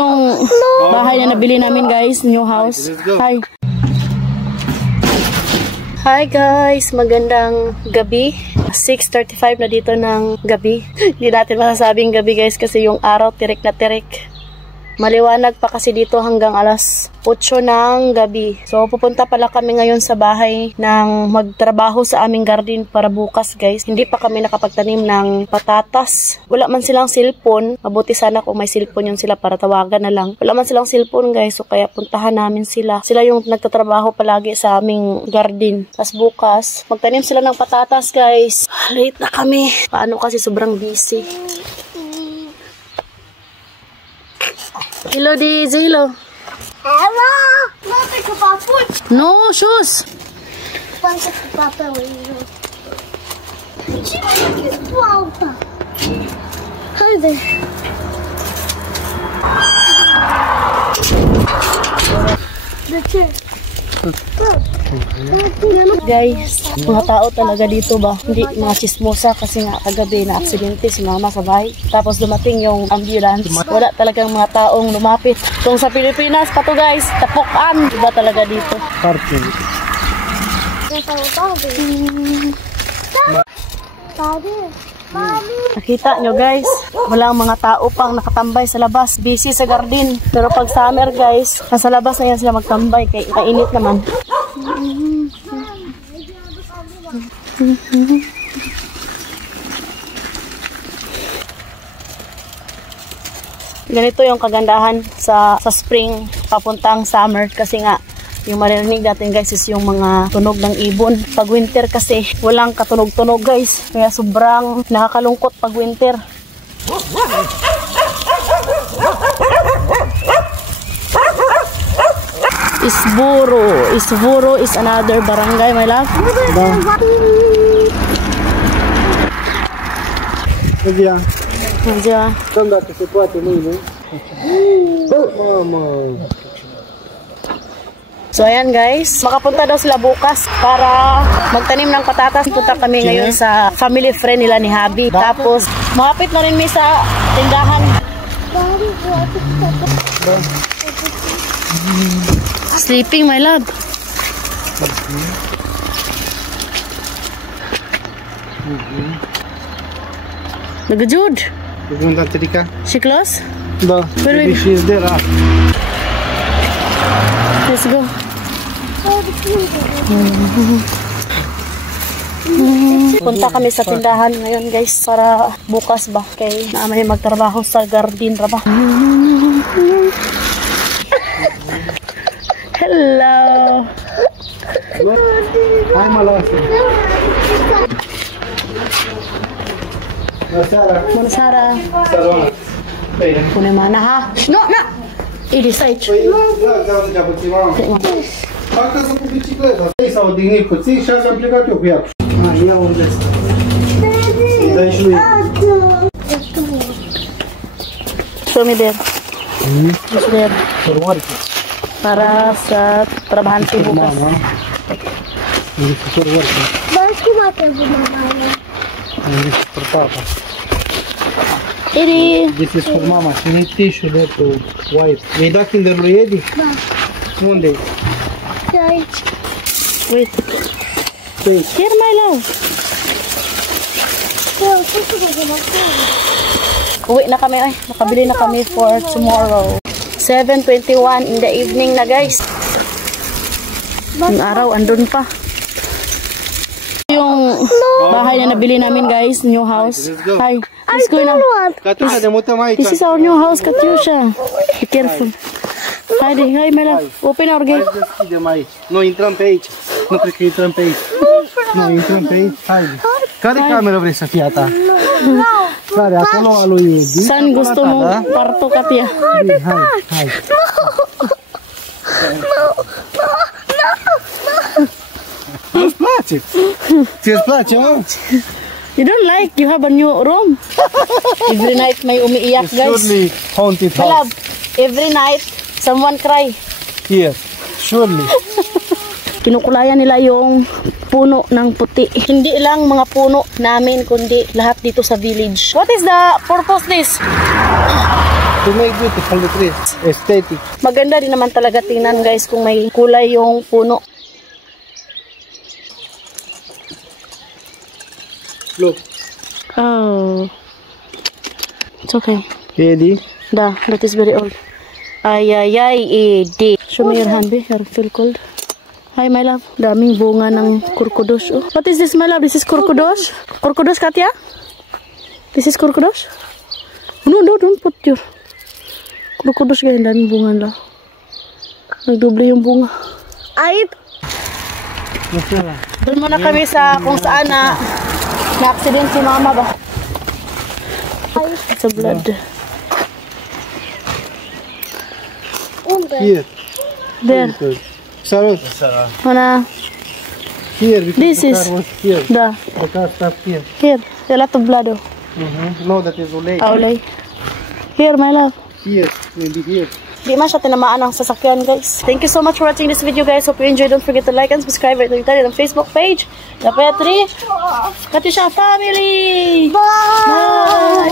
yung bahay na nabili namin guys, new house. Hi. Hi guys, magandang gabi. 6:35 na dito ng gabi. Hindi natin masasabing gabi guys kasi yung araw tirik na tirik. Maliwanag pa kasi dito hanggang alas 8 ng gabi. So pupunta pala kami ngayon sa bahay ng magtrabaho sa aming garden para bukas guys. Hindi pa kami nakapagtanim ng patatas. Wala man silang cellphone. Mabuti sana kung may cellphone yun sila para tawagan na lang. Wala man silang cellphone guys. So kaya puntahan namin sila. Sila yung nagtatrabaho palagi sa aming garden. Tapos bukas magtanim sila ng patatas guys. Late na kami. Paano kasi sobrang busy. Hello, Daisy. Hello. Hello. Mami, kapaput. No shoes. Pansa papa window. Papa. Hi there. The chair. Guys, mga tao talaga dito ba? Hindi mga chismosa kasi nga kagabi na aksidente si mama sa bahay. Tapos dumating yung ambulance. Wala talagang mga taong lumapit. Kung sa Pilipinas pa to guys, tapukan. Diba talaga dito? Parking. Nakita nyo guys, walang mga tao pang nakatambay sa labas. Busy sa garden. Pero pag summer guys, nasa labas na yan sila magtambay. Kaya kainit naman. Ganito yung kagandahan sa spring papuntang summer kasi nga yung maririnig natin guys is yung mga tunog ng ibon. Pag winter kasi walang katunog-tunog guys, kaya sobrang nakakalungkot pag winter. Isburo is another barangay, my love. Nandiyan. Când dacă se poate mâine. Mama. So ayan guys, makapunta daw sila bukas para magtanim ng patatas. Punta kami ngayon sa family friend nila ni Habi. Tapos makapit na rin may sa tindahan. Sleeping, my love. Nagajud. Pupunta Trika? She close? Da. Maybe she's there. Let's go. Punta kami sa tindahan ngayon guys para bukas ba kay naamay magtrabaho sa garden ra ba. Hello. Hai mă lasă. Bună seara. Bună seara. Salona. Pune mana ha. No, no. Iris aici. Păi, da, deja puțin, mama. Acasă cu bicicleta. Ei s-au odihnit puțin și azi am plecat eu cu ea. Ia unde este. Îi dai și lui. Show me there. There. For work. Para sa trabahan si bukas. This is for work. Mas cum a trebuit mama? This is for papa. Iri. This is for mama. She needs tissue there to wipe. I-ai dat Kinderului Edi? Da. Unde? De aici. Wait. Aici. Here, my love. Uwi na kami ay. Nakabili na kami for tomorrow. 7:21 in the evening na guys. Yung araw andun pa. Yung bahay na nabili namin guys, new house. Hi. Let's go na. Catiușa, ne mutăm aici. This is our new house, Catiușa. Be careful. Haide, hai mai la. Open our gate. Hai deschidem aici. Nu, intrăm pe aici. Nu cred că intrăm pe aici. Nu, intrăm pe aici. Haide. Care cameră vrei să fie a ta? Care? Acolo a lui Edi? San gusto mo parto Katia. Hai. Nu-ți place? Ți-ți place, mă? You don't like? You have a new room. Every night may umiiyak guys. Surely haunted My house. love, every night someone cry. Here. Surely. Kinukulayan nila yung puno ng puti. Hindi lang mga puno namin kundi lahat dito sa village. What is the purpose this? To make beautiful the tree. Aesthetic. Maganda din naman talaga tingnan guys kung may kulay yung puno. Look. Oh. It's okay. Ready? Da, that is very old. Ay, Edi. Show me your hand, be. I feel cold. Hi, my love. Daming bunga ng kurkudos. Oh. What is this, my love? This is kurkudos? Kurkudos, Katya? This is kurkudos? No, don't put your... Kurkudos, guys. Daming bunga lang. Nagdoble yung bunga. Ay! Doon muna kami sa kung saan na-accident si mama ba? It's a blood. Here. There. Sarot. Mana? Here. Because This the is- car was here. Da. The car stopped here. Here. A lot of blood. Oh. No, that is Ulay. Aulay. Here, my love. Here. Maybe here. Di man siya tinamaan ng sasakyan, guys. Thank you so much for watching this video, guys. Hope you enjoyed. Don't forget to like and subscribe right now on Facebook page. The Petri Katisha Family. Bye! Bye!